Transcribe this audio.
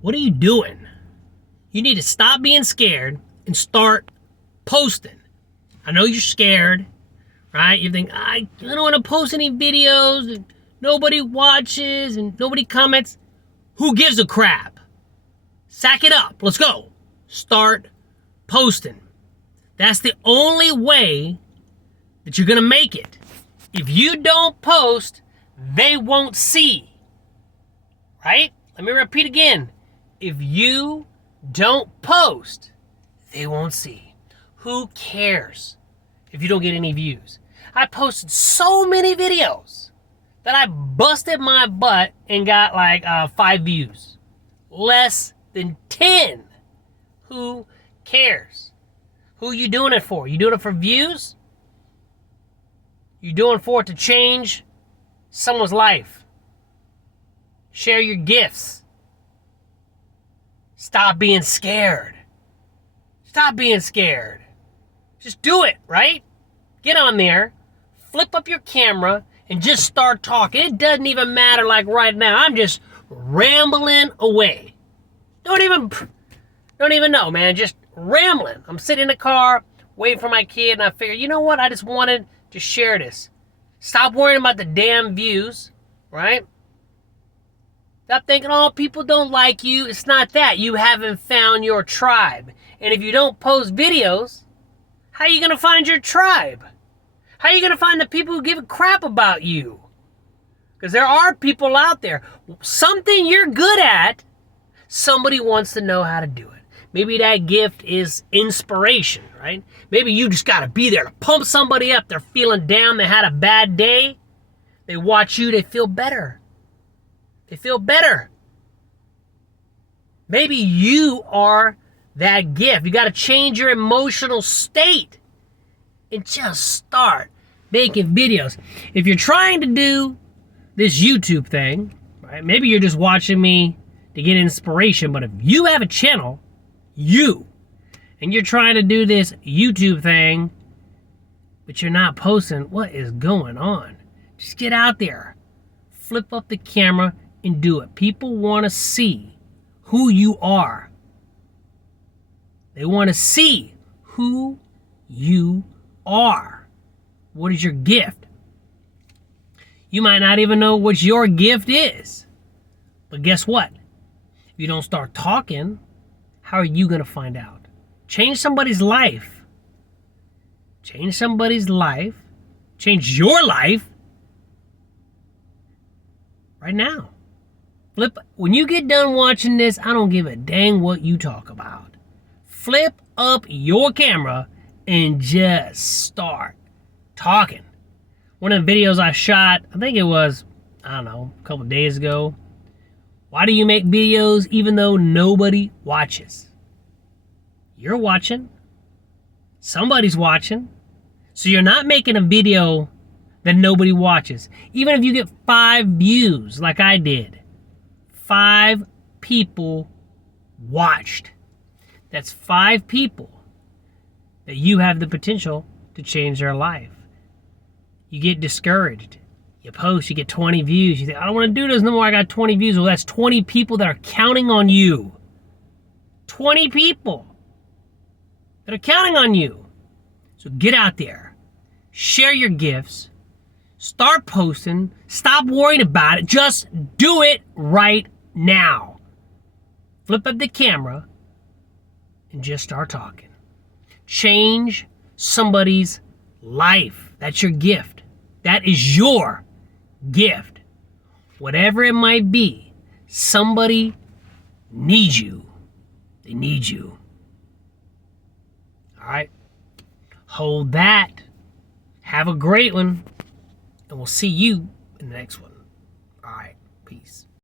What are you doing? You need to stop being scared and start posting. I know you're scared, right? You think, I don't want to post any videos and nobody watches and nobody comments. Who gives a crap? Sack it up. Let's go. Start posting. That's the only way that you're going to make it. If you don't post, they won't see. Right? Let me repeat again. If you don't post, they won't see. Who cares if you don't get any views? I posted so many videos that I busted my butt and got like 5 views. Less than 10. Who cares? Who you doing it for? You doing it for views? You doing it for it to change someone's life? Share your gifts. Stop being scared. Stop being scared. Just do it, right? Get on there, flip up your camera, and just start talking. It doesn't even matter like right now. I'm just rambling away. Don't even know, man. Just rambling. I'm sitting in the car, waiting for my kid, and I figure, you know what? I just wanted to share this. Stop worrying about the damn views, right? Stop thinking, oh, people don't like you. It's not that. You haven't found your tribe. And if you don't post videos, how are you going to find your tribe? How are you going to find the people who give a crap about you? Because there are people out there. Something you're good at, somebody wants to know how to do it. Maybe that gift is inspiration, right? Maybe you just got to be there to pump somebody up. They're feeling down. They had a bad day. They watch you. They feel better. They feel better. Maybe you are that gift. You got to change your emotional state and just start making videos. If you're trying to do this YouTube thing, right? Maybe you're just watching me to get inspiration, but if you have a channel, and you're trying to do this YouTube thing, but you're not posting, what is going on? Just get out there, flip up the camera, and do it. People want to see who you are. They want to see who you are. What is your gift? You might not even know what your gift is. But guess what? If you don't start talking, how are you going to find out? Change somebody's life. Change somebody's life. Change your life right now. When you get done watching this, I don't give a dang what you talk about. Flip up your camera and just start talking. One of the videos I shot, I think it was, I don't know, a couple days ago. Why do you make videos even though nobody watches? You're watching. Somebody's watching. So you're not making a video that nobody watches. Even if you get 5 views like I did. 5 people watched. That's 5 people that you have the potential to change their life. You get discouraged. You post, you get 20 views. You think, I don't want to do this no more. I got 20 views. Well, that's 20 people that are counting on you. 20 people that are counting on you. So get out there. Share your gifts. Start posting. Stop worrying about it. Just do it right now. Flip up the camera and just start talking. Change somebody's life. That's your gift. That is your gift. Whatever it might be, somebody needs you. They need you. All right? Hold that. Have a great one. And we'll see you in the next one. All right. Peace.